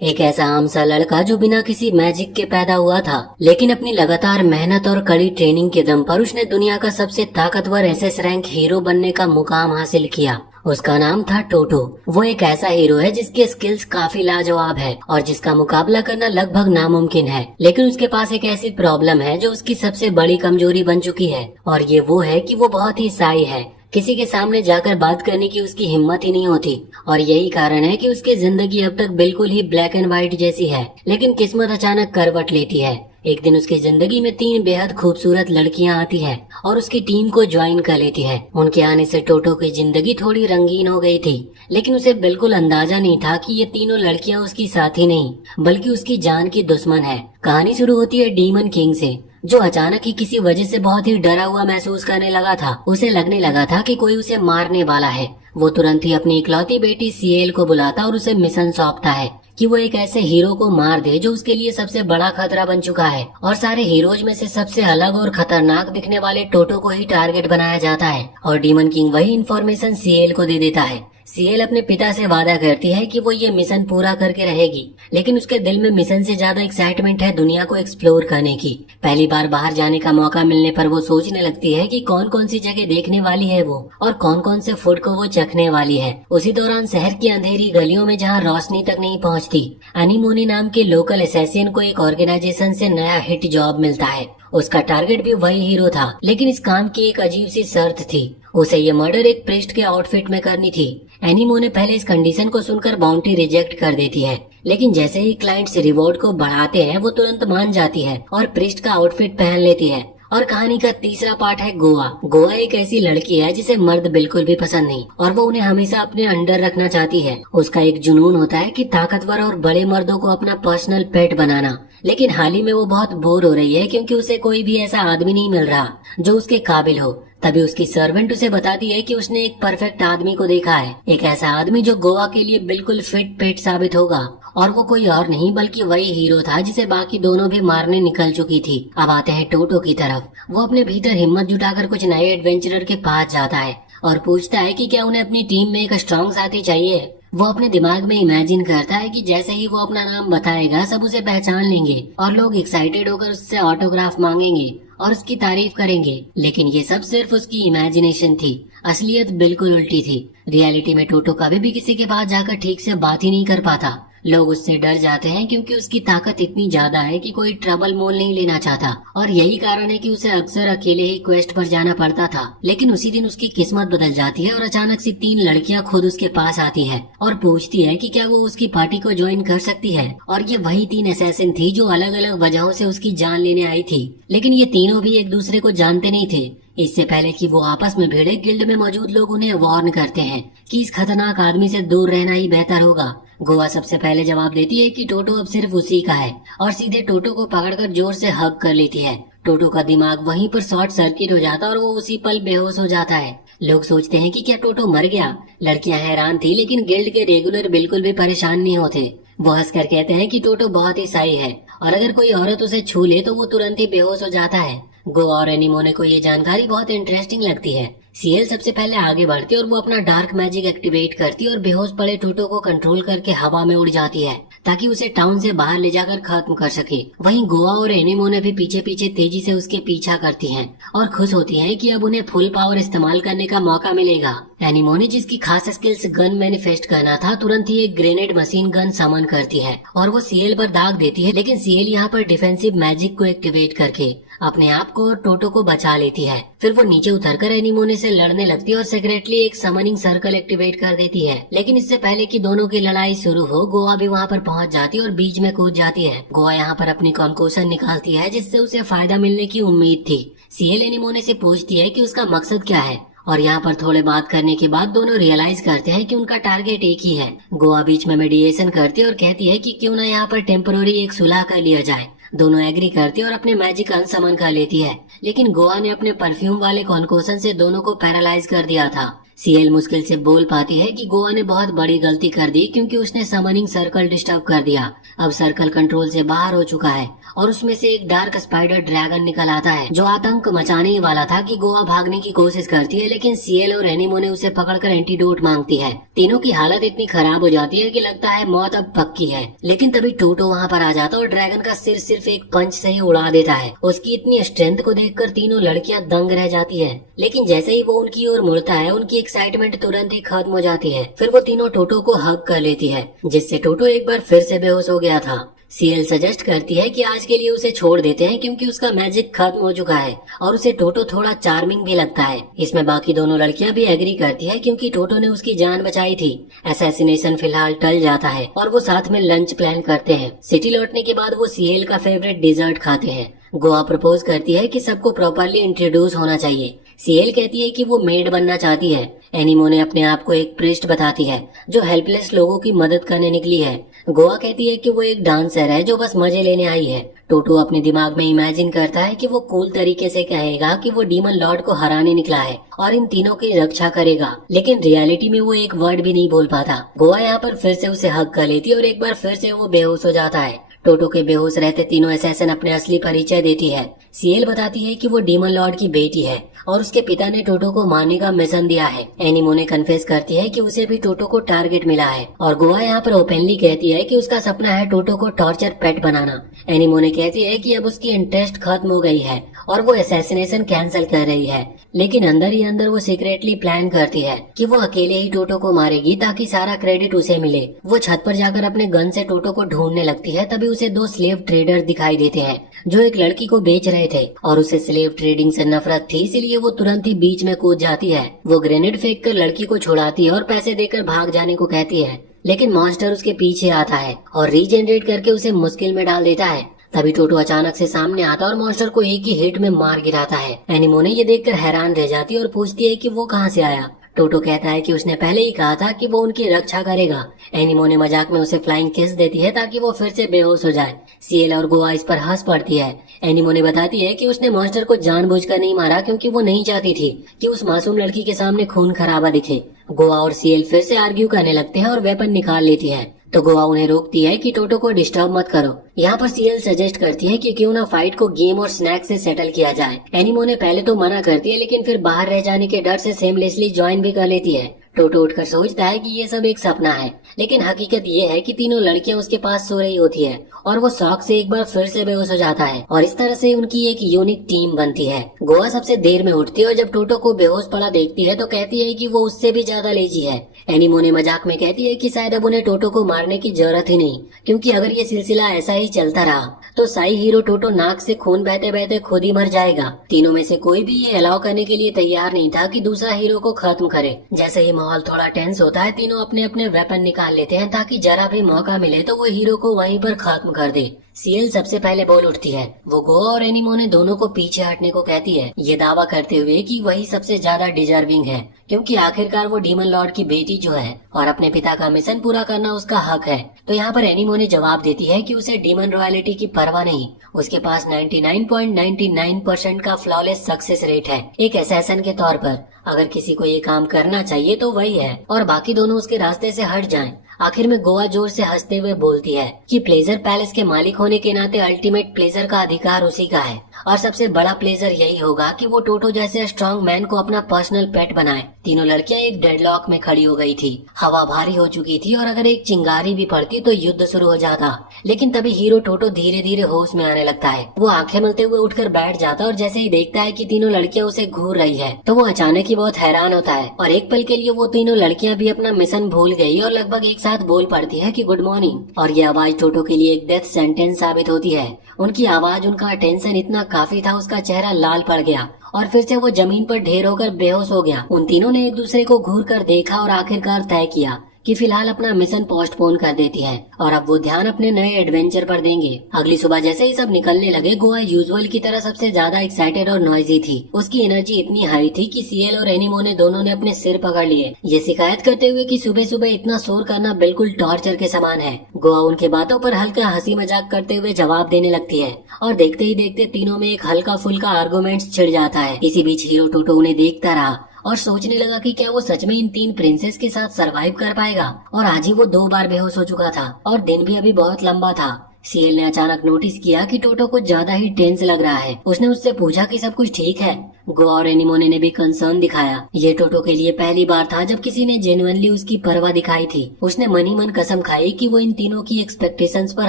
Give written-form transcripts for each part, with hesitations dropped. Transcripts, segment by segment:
एक ऐसा आम सा लड़का जो बिना किसी मैजिक के पैदा हुआ था, लेकिन अपनी लगातार मेहनत और कड़ी ट्रेनिंग के दम पर उसने दुनिया का सबसे ताकतवर एसएस रैंक हीरो बनने का मुकाम हासिल किया। उसका नाम था टोटो। वो एक ऐसा हीरो है जिसके स्किल्स काफी लाजवाब है और जिसका मुकाबला करना लगभग नामुमकिन है। लेकिन उसके पास एक ऐसी प्रॉब्लम है जो उसकी सबसे बड़ी कमजोरी बन चुकी है, और ये वो है कि वो बहुत ही शाई है। किसी के सामने जाकर बात करने की उसकी हिम्मत ही नहीं होती, और यही कारण है कि उसकी जिंदगी अब तक बिल्कुल ही ब्लैक एंड व्हाइट जैसी है। लेकिन किस्मत अचानक करवट लेती है। एक दिन उसकी जिंदगी में 3 बेहद खूबसूरत लड़कियां आती हैं और उसकी टीम को ज्वाइन कर लेती है। उनके आने से टोटो की जिंदगी थोड़ी रंगीन हो गई थी, लेकिन उसे बिल्कुल अंदाजा नहीं था कि ये तीनों लड़कियां उसकी साथी नहीं बल्कि उसकी जान की दुश्मन है। कहानी शुरू होती है डीमन किंग से, जो अचानक ही किसी वजह से बहुत ही डरा हुआ महसूस करने लगा था। उसे लगने लगा था कि कोई उसे मारने वाला है। वो तुरंत ही अपनी इकलौती बेटी सीएल को बुलाता और उसे मिशन सौंपता है कि वो एक ऐसे हीरो को मार दे जो उसके लिए सबसे बड़ा खतरा बन चुका है। और सारे हीरोज में से सबसे अलग और खतरनाक दिखने वाले टोटो को ही टारगेट बनाया जाता है, और डीमन किंग वही इन्फॉर्मेशन सीएल को दे देता है। सीएल अपने पिता से वादा करती है कि वो ये मिशन पूरा करके रहेगी, लेकिन उसके दिल में मिशन से ज्यादा एक्साइटमेंट है दुनिया को एक्सप्लोर करने की। पहली बार बाहर जाने का मौका मिलने पर वो सोचने लगती है कि कौन कौन सी जगह देखने वाली है वो, और कौन कौन से फूड को वो चखने वाली है। उसी दौरान शहर की अंधेरी गलियों में जहाँ रोशनी तक नहीं पहुँचती, एनीमोनी नाम के लोकल असैसिन को एक ऑर्गेनाइजेशन से नया हिट जॉब मिलता है। उसका टारगेट भी वही हीरो था, लेकिन इस काम की एक अजीब सी शर्त थी। उसे ये मर्डर एक प्रिस्ट के आउटफिट में करनी थी। एनीमो ने पहले इस कंडीशन को सुनकर बाउंटी रिजेक्ट कर देती है, लेकिन जैसे ही क्लाइंट्स रिवॉर्ड को बढ़ाते हैं वो तुरंत मान जाती है और प्रिस्ट का आउटफिट पहन लेती है। और कहानी का तीसरा पार्ट है गोवा। गोवा एक ऐसी लड़की है जिसे मर्द बिल्कुल भी पसंद नहीं, और वो उन्हें हमेशा अपने अंडर रखना चाहती है। उसका एक जुनून होता है कि ताकतवर और बड़े मर्दों को अपना पर्सनल पेट बनाना। लेकिन हाल ही में वो बहुत बोर हो रही है क्योंकि उसे कोई भी ऐसा आदमी नहीं मिल रहा जो उसके काबिल हो। तभी उसकी सर्वेंट उसे बताती है कि उसने एक परफेक्ट आदमी को देखा है, एक ऐसा आदमी जो गोवा के लिए बिल्कुल फिट पेट साबित होगा। और वो कोई और नहीं बल्कि वही हीरो था जिसे बाकी दोनों भी मारने निकल चुकी थी। अब आते हैं टोटो की तरफ। वो अपने भीतर हिम्मत जुटाकर कुछ नए एडवेंचरर के पास जाता है और पूछता है कि क्या उन्हें अपनी टीम में एक स्ट्रॉन्ग साथी चाहिए। वो अपने दिमाग में इमेजिन करता है कि जैसे ही वो अपना नाम बताएगा सब उसे पहचान लेंगे और लोग एक्साइटेड होकर उससे ऑटोग्राफ मांगेंगे और उसकी तारीफ करेंगे। लेकिन ये सब सिर्फ उसकी इमेजिनेशन थी, असलियत बिल्कुल उल्टी थी। रियलिटी में टोटो कभी भी किसी के पास जाकर ठीक से बात ही नहीं कर पाता। लोग उससे डर जाते हैं क्योंकि उसकी ताकत इतनी ज्यादा है कि कोई ट्रबल मोल नहीं लेना चाहता, और यही कारण है कि उसे अक्सर अकेले ही क्वेस्ट पर जाना पड़ता था। लेकिन उसी दिन उसकी किस्मत बदल जाती है और अचानक से 3 लड़कियां खुद उसके पास आती हैं और पूछती है कि क्या वो उसकी पार्टी को ज्वाइन कर सकती है। और ये वही 3 असैसिन थी जो अलग अलग वजहों से उसकी जान लेने आई थी, लेकिन ये तीनों भी एक दूसरे को जानते नहीं थे। इससे पहले कि वो आपस में भिड़े, गिल्ड में मौजूद लोग उन्हें वार्न करते हैं कि इस खतरनाक आदमी से दूर रहना ही बेहतर होगा। गोवा सबसे पहले जवाब देती है कि टोटो अब सिर्फ उसी का है, और सीधे टोटो को पकड़कर जोर से हग कर लेती है। टोटो का दिमाग वहीं पर शॉर्ट सर्किट हो जाता है और वो उसी पल बेहोश हो जाता है। लोग सोचते हैं कि क्या टोटो मर गया। लड़कियां हैरान थी, लेकिन गिल्ड के रेगुलर बिल्कुल भी परेशान नहीं होते। वो हंसकर कहते हैं कि टोटो बहुत ही सही है और अगर कोई औरत उसे छू ले तो वो तुरंत ही बेहोश हो जाता है। गोवा और एनीमोने को ये जानकारी बहुत इंटरेस्टिंग लगती है। सीएल सबसे पहले आगे बढ़ती है और वो अपना डार्क मैजिक एक्टिवेट करती है और बेहोश पड़े टोटो को कंट्रोल करके हवा में उड़ जाती है ताकि उसे टाउन से बाहर ले जाकर खत्म कर सके। वहीं गोवा और एनीमोने भी पीछे पीछे तेजी से उसके पीछा करती हैं और खुश होती हैं कि अब उन्हें फुल पावर इस्तेमाल करने का मौका मिलेगा। एनीमोने, जिसकी खास स्किल्स गन मैनिफेस्ट करना था, तुरंत ही एक ग्रेनेड मशीन गन समन करती है और वो सीएल पर दाग देती है। लेकिन सीएल यहाँ पर डिफेंसिव मैजिक को एक्टिवेट करके अपने आप को और टोटो को बचा लेती है। फिर वो नीचे उतरकर एनीमोने से लड़ने लगती है और सीक्रेटली एक समनिंग सर्कल एक्टिवेट कर देती है। लेकिन इससे पहले कि दोनों की लड़ाई शुरू हो, गोवा भी वहाँ पर पहुँच जाती है और बीच में कूद जाती है। गोवा यहाँ पर अपनी कॉन्क्लूजन निकालती है जिससे उसे फायदा मिलने की उम्मीद थी। सीएल एनीमोने से पूछती है कि उसका मकसद क्या है, और यहाँ पर थोड़े बात करने के बाद दोनों रियलाइज करते हैं कि उनका टारगेट एक ही है। गोवा बीच में मेडिएशन करती है और कहती है कि क्यों ना यहाँ पर टेम्पोररी एक सुलह कर लिया जाए। दोनों एग्री करती है और अपने मैजिक अनसमन कर लेती है। लेकिन गोवा ने अपने परफ्यूम वाले कॉन्कोशन से दोनों को पैरालाइज कर दिया था। सीएल मुश्किल से बोल पाती है कि गोवा ने बहुत बड़ी गलती कर दी क्योंकि उसने समनिंग सर्कल डिस्टर्ब कर दिया। अब सर्कल कंट्रोल से बाहर हो चुका है और उसमें से एक डार्क स्पाइडर ड्रैगन निकल आता है जो आतंक मचाने ही वाला था कि गोवा भागने की कोशिश करती है, लेकिन सीएल और एनिमो ने उसे पकड़कर एंटीडोट मांगती है। तीनों की हालत इतनी खराब हो जाती है कि लगता है मौत अब पक्की है, लेकिन तभी टोटो वहाँ पर आ जाता और ड्रैगन का सिर सिर्फ एक पंच से ही उड़ा देता है। उसकी इतनी स्ट्रेंथ को देखकर तीनों लड़कियां दंग रह जाती है, लेकिन जैसे ही वो उनकी ओर मुड़ता है उनकी एक्साइटमेंट तुरंत ही खत्म हो जाती है। फिर वो तीनों टोटो को हग कर लेती है, जिससे टोटो एक बार फिर से बेहोश हो गया था। सीएल सजेस्ट करती है कि आज के लिए उसे छोड़ देते हैं क्योंकि उसका मैजिक खत्म हो चुका है और उसे टोटो थोड़ा चार्मिंग भी लगता है। इसमें बाकी दोनों लड़कियां भी एग्री करती है क्योंकि टोटो ने उसकी जान बचाई थी। असैसिनेशन फिलहाल टल जाता है और वो साथ में लंच प्लान करते हैं। सिटी लौटने के बाद वो सीएल का फेवरेट डिजर्ट खाते हैं। गोवा प्रपोज करती है कि सबको प्रॉपरली इंट्रोड्यूस होना चाहिए। सीएल कहती है कि वो मेड बनना चाहती है। एनिमो ने अपने आप को एक प्रीस्ट बताती है जो हेल्पलेस लोगों की मदद करने निकली है। गोवा कहती है कि वो एक डांसर है जो बस मजे लेने आई है। टोटो अपने दिमाग में इमेजिन करता है कि वो कूल तरीके से कहेगा कि वो डीमन लॉर्ड को हराने निकला है और इन तीनों की रक्षा करेगा, लेकिन रियलिटी में वो एक वर्ड भी नहीं बोल पाता। गोवा यहाँ पर फिर से उसे हग कर लेती है और एक बार फिर से वो बेहोश हो जाता है। टोटो के बेहोश रहते तीनों असैसिन अपने असली परिचय देती है। सीएल बताती है कि वो डीमन लॉर्ड की बेटी है और उसके पिता ने टोटो को मारने का मिशन दिया है। एनिमो ने कन्फेस करती है कि उसे भी टोटो को टारगेट मिला है और गोवा यहाँ पर ओपनली कहती है कि उसका सपना है टोटो को टॉर्चर पेट बनाना। एनिमो ने कहती है कि अब उसकी इंटरेस्ट खत्म हो गई है और वो असैसिनेशन कैंसिल कर रही है, लेकिन अंदर ही अंदर वो सीक्रेटली प्लान करती है कि वो अकेले ही टोटो को मारेगी ताकि सारा क्रेडिट उसे मिले। वो छत पर जाकर अपने गन से टोटो को ढूंढने लगती है, तभी उसे दो स्लेव ट्रेडर दिखाई देते हैं जो एक लड़की को बेच रहे थे और उसे स्लेव ट्रेडिंग से नफरत थी, इसलिए वो तुरंत ही बीच में कूद जाती है। वो ग्रेनेड फेंक कर लड़की को छुड़ाती है और पैसे देकर भाग जाने को कहती है, लेकिन मॉन्स्टर उसके पीछे आता है और रीजनरेट करके उसे मुश्किल में डाल देता है। तभी टोटो अचानक से सामने आता और मॉन्स्टर को एक ही हिट में मार गिराता है। एनिमो ने ये देखकर हैरान रह जाती है और पूछती है कि वो कहाँ से आया। टोटो कहता है कि उसने पहले ही कहा था कि वो उनकी रक्षा करेगा। एनिमो ने मजाक में उसे फ्लाइंग किस देती है ताकि वो फिर से बेहोश हो जाए। सीएल और गोवा इस पर हंस पड़ती है। एनिमो ने बताती है कि उसने मॉन्स्टर को जानबूझकर नहीं मारा क्योंकि वो नहीं चाहती थी कि उस मासूम लड़की के सामने खून खराबा दिखे। गोवा और सीएल फिर से आर्ग्यू करने लगते हैं और वेपन निकाल लेती है, तो गोवा उन्हें रोकती है कि टोटो को डिस्टर्ब मत करो। यहाँ पर सीएल सजेस्ट करती है कि क्यों ना फाइट को गेम और स्नैक से सेटल किया जाए। एनिमो ने पहले तो मना करती है, लेकिन फिर बाहर रह जाने के डर से सेमलेसली ज्वाइन भी कर लेती है। टोटो उठकर सोचता है कि ये सब एक सपना है, लेकिन हकीकत ये है कि तीनों लड़कियां उसके पास सो रही होती है और वो शौक से एक बार फिर से बेहोश हो जाता है और इस तरह से उनकी एक यूनिक टीम बनती है। गोवा सबसे देर में उठती है और जब टोटो को बेहोश पड़ा देखती है तो कहती है कि वो उससे भी ज्यादा लेजी है। एनिमो ने मजाक में कहती है कि शायद अब उन्हें टोटो को मारने की जरूरत ही नहीं, क्योंकि अगर ये सिलसिला ऐसा ही चलता रहा तो साई हीरो टोटो नाक से खून बहते बहते खुद ही मर जाएगा। तीनों में से कोई भी ये अलाउ करने के लिए तैयार नहीं था कि दूसरा हीरो को खत्म करे। जैसे ही माहौल थोड़ा टेंस होता है, तीनों अपने अपने वेपन निकाल लेते हैं ताकि जरा भी मौका मिले तो वो हीरो को वहीं पर खत्म कर दे। सीएल सबसे पहले बोल उठती है। वो गोवा और एनिमो ने दोनों को पीछे हटने को कहती है, ये दावा करते हुए कि वही सबसे ज्यादा डिजर्विंग है, क्योंकि आखिरकार वो डीमन लॉर्ड की बेटी जो है और अपने पिता का मिशन पूरा करना उसका हक है। तो यहाँ पर एनिमो ने जवाब देती है कि उसे डीमन रॉयलिटी की परवाह नहीं, उसके पास 99.99% का फ्लॉलेस सक्सेस रेट है। एक असैसिन के तौर पर अगर किसी को ये काम करना चाहिए तो वही है और बाकी दोनों उसके रास्ते से हट जाएं। आखिर में गोवा जोर से हंसते हुए बोलती है कि प्लेजर पैलेस के मालिक होने के नाते अल्टीमेट प्लेजर का अधिकार उसी का है और सबसे बड़ा प्लेजर यही होगा कि वो टोटो जैसे स्ट्रॉन्ग मैन को अपना पर्सनल पेट बनाए। तीनों लड़कियां एक डेडलॉक में खड़ी हो गई थी। हवा भारी हो चुकी थी और अगर एक चिंगारी भी पड़ती तो युद्ध शुरू हो जाता, लेकिन तभी हीरो टोटो धीरे धीरे होश में आने लगता है। वो आंखें मलते हुए उठकर बैठ जाता और जैसे ही देखता है कि तीनों लड़कियां उसे घूर रही है तो वो अचानक ही बहुत हैरान होता है और एक पल के लिए वो तीनों लड़कियां भी अपना मिशन भूल गई और लगभग एक साथ बोल पड़ती है कि गुड मॉर्निंग। और ये आवाज टोटो के लिए एक डेथ सेंटेंस साबित होती है। उनकी आवाज, उनका अटेंशन इतना काफी था, उसका चेहरा लाल पड़ गया और फिर से वो जमीन पर ढेर होकर बेहोश हो गया। उन तीनों ने एक दूसरे को घूर कर देखा और आखिरकार तय किया कि फिलहाल अपना मिशन पोस्टपोन कर देती है और अब वो ध्यान अपने नए एडवेंचर पर देंगे। अगली सुबह जैसे ही सब निकलने लगे, गोवा यूजुअल की तरह सबसे ज्यादा एक्साइटेड और नॉइजी थी। उसकी एनर्जी इतनी हाई थी कि सीएल और एनिमो ने दोनों ने अपने सिर पकड़ लिए, ये शिकायत करते हुए कि सुबह सुबह इतना शोर करना बिल्कुल टॉर्चर के समान है। गोवा उनके बातों पर हल्का हंसी मजाक करते हुए जवाब देने लगती है और देखते ही देखते तीनों में एक हल्का फुल्का आर्गुमेंट छिड़ जाता है। इसी बीच हीरो टोटो उन्हें देखता रहा और सोचने लगा कि क्या वो सच में इन 3 प्रिंसेस के साथ सरवाइव कर पाएगा। और आज ही वो 2 बार बेहोश हो चुका था और दिन भी अभी बहुत लंबा था। सीएल ने अचानक नोटिस किया कि टोटो कुछ ज्यादा ही टेंस लग रहा है। उसने उससे पूछा कि सब कुछ ठीक है। गोवा और एनिमोने ने भी कंसर्न दिखाया। ये टोटो के लिए पहली बार था जब किसी ने जेन्युइनली उसकी परवाह दिखाई थी। उसने मन ही मन कसम खाई कि वो इन तीनों की एक्सपेक्टेशंस पर